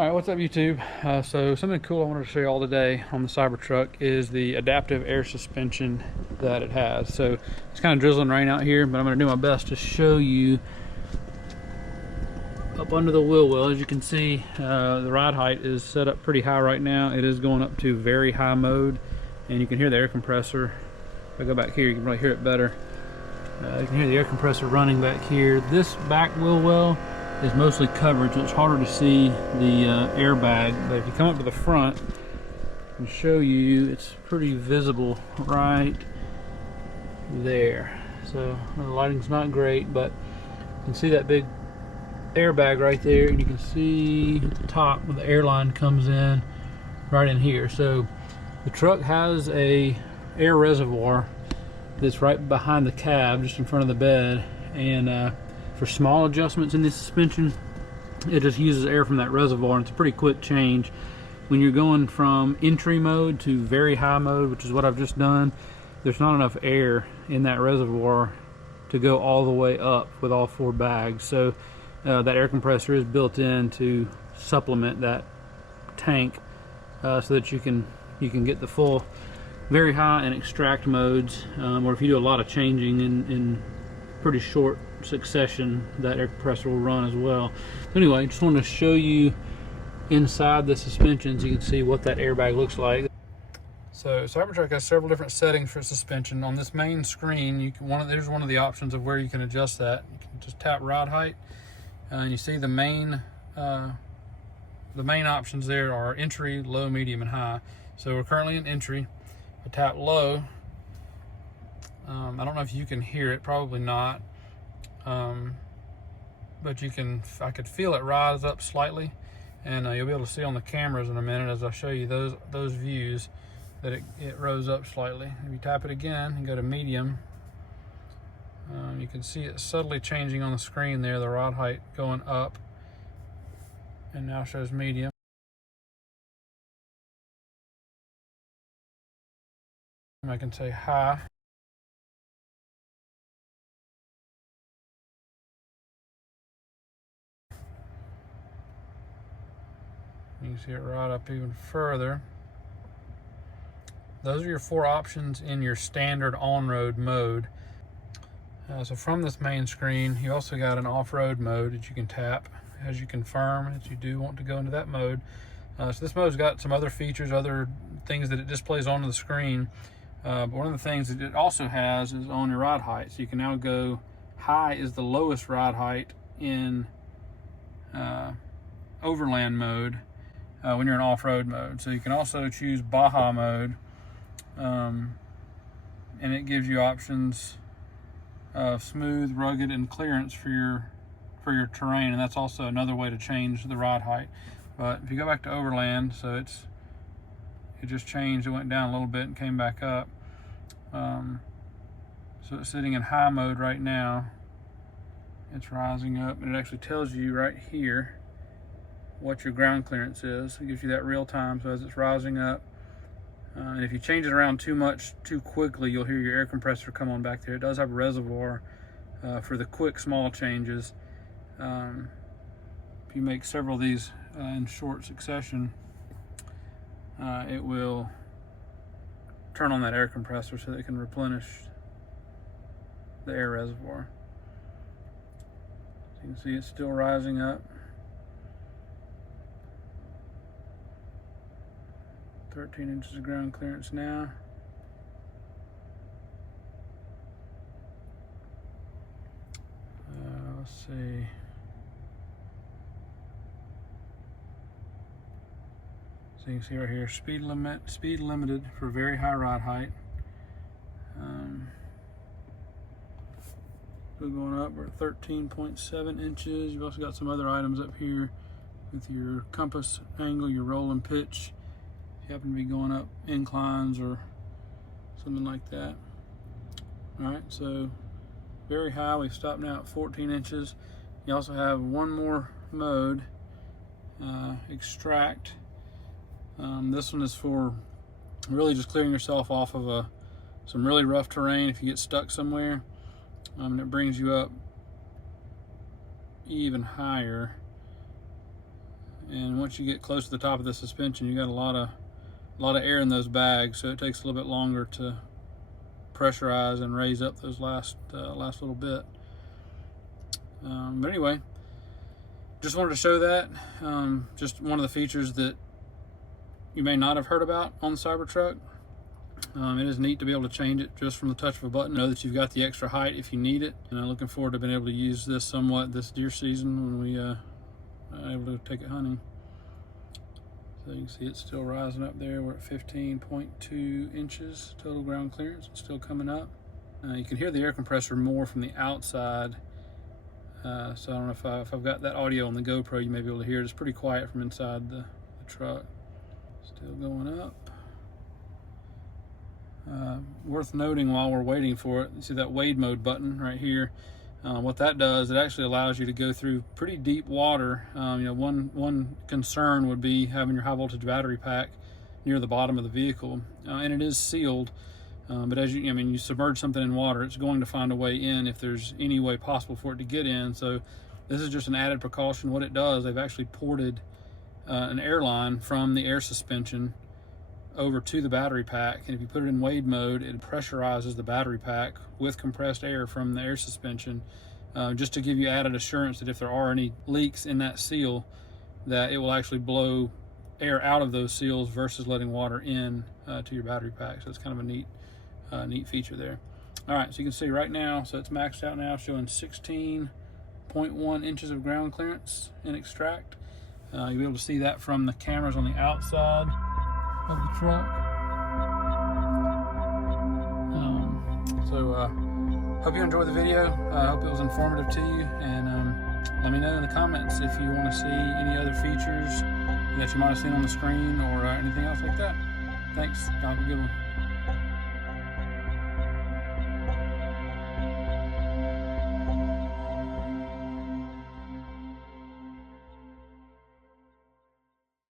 All right, what's up YouTube? So something cool I wanted to show you all today on the Cybertruck is the adaptive air suspension that it has. So it's kind of drizzling rain out here, but I'm going to do my best to show you up under the wheel well. As you can see, the ride height is set up pretty high right now. It is going up to very high mode, and you can hear the air compressor. If I go back here, you can probably hear it better. You can hear the air compressor running back here. This back wheel well is mostly covered, so it's harder to see the airbag. But if you come up to the front and show you, it's pretty visible right there. So the lighting's not great, but you can see that big airbag right there, and you can see at the top where the airline comes in right in here. So the truck has a air reservoir that's right behind the cab, just in front of the bed, and for small adjustments in the suspension, it just uses air from that reservoir, and it's a pretty quick change. When you're going from entry mode to very high mode, which is what I've just done, there's not enough air in that reservoir to go all the way up with all four bags. So that air compressor is built in to supplement that tank, so that you can get the full very high and extract modes, or if you do a lot of changing in pretty short succession, that air compressor will run as well. So anyway, just wanted to show you inside the suspension so you can see what that airbag looks like. So Cybertruck has several different settings for suspension. On this main screen, there's one of the options of where you can adjust that. You can just tap ride height, and you see the main options there are entry, low, medium, and high. So we're currently in entry. I tap low. I don't know if you can hear it, probably not, but I could feel it rise up slightly, and you'll be able to see on the cameras in a minute as I show you those views that it rose up slightly. If you tap it again and go to medium, you can see it subtly changing on the screen there, the rod height going up, and now shows medium. I can say high. You can see it right up even further. Those are your four options in your standard on-road mode. So from this main screen, you also got an off-road mode that you can tap as you confirm that you do want to go into that mode. So this mode's got some other features, other things that it displays onto the screen. But one of the things that it also has is on your ride height. So you can now go high is the lowest ride height in overland mode when you're in off-road mode. So you can also choose Baja mode, and it gives you options of smooth, rugged, and clearance for your terrain, and that's also another way to change the ride height. But if you go back to overland, so it just changed. It went down a little bit and came back up. So it's sitting in high mode right now. It's rising up, and it actually tells you right here what your ground clearance is. It gives you that real time, so as it's rising up. And if you change it around too much, too quickly, you'll hear your air compressor come on back there. It does have a reservoir for the quick, small changes. If you make several of these in short succession, it will turn on that air compressor so that it can replenish the air reservoir. So you can see it's still rising up. 13 inches of ground clearance now. Let's see. So you can see right here, speed limited for very high ride height. Still going up, we're at 13.7 inches. You've also got some other items up here with your compass angle, your roll and pitch. If you happen to be going up inclines or something like that. All right, so very high. We've stopped now at 14 inches. You also have one more mode, extract. This one is for really just clearing yourself off of some really rough terrain if you get stuck somewhere. And it brings you up even higher, and once you get close to the top of the suspension, you got a lot of air in those bags, so it takes a little bit longer to pressurize and raise up those last little bit. But anyway, just wanted to show that. Just one of the features that you may not have heard about on the Cybertruck. It is neat to be able to change it just from the touch of a button. Know that you've got the extra height if you need it. And I'm looking forward to being able to use this somewhat this deer season when we are able to take it hunting. So you can see it's still rising up there. We're at 15.2 inches total ground clearance. It's still coming up. You can hear the air compressor more from the outside. So I don't know if I've got that audio on the GoPro, you may be able to hear it. It's pretty quiet from inside the truck. Still going up. Worth noting while we're waiting for it, you see that wade mode button right here. What that does, it actually allows you to go through pretty deep water. One concern would be having your high voltage battery pack near the bottom of the vehicle, and it is sealed. But as you submerge something in water, it's going to find a way in if there's any way possible for it to get in. So this is just an added precaution. What it does, they've actually ported an air line from the air suspension over to the battery pack, and if you put it in wade mode, it pressurizes the battery pack with compressed air from the air suspension, just to give you added assurance that if there are any leaks in that seal, that it will actually blow air out of those seals versus letting water in to your battery pack. So it's kind of a neat feature there. All right, so you can see right now, so it's maxed out now, showing 16.1 inches of ground clearance in extract. You'll be able to see that from the cameras on the outside of the truck. Hope you enjoyed the video. I hope it was informative to you, and let me know in the comments if you want to see any other features that you might have seen on the screen or anything else like that. Thanks. Have a good one.